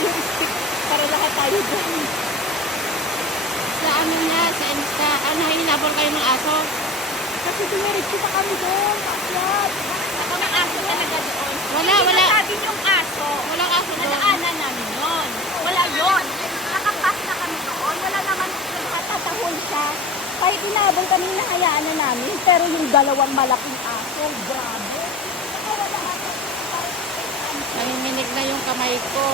yung stick para lahat tayo dyan. Sa ano niya, sa Insta. Ano, hinabol kayo ng aso? Kasi dumiretso pa kami doon. Akyat. Ako ng aso talaga doon. Wala. Sabi niyong aso. Walang aso doon. Nadaanan namin yun. Wala yun. Nakapas na kami doon. Wala naman Nakatatahol siya. Kahit inabol kami, nahayaan na namin. Pero yung dalawang malaking aso, grabe. Nanginginig na yung kamay ko.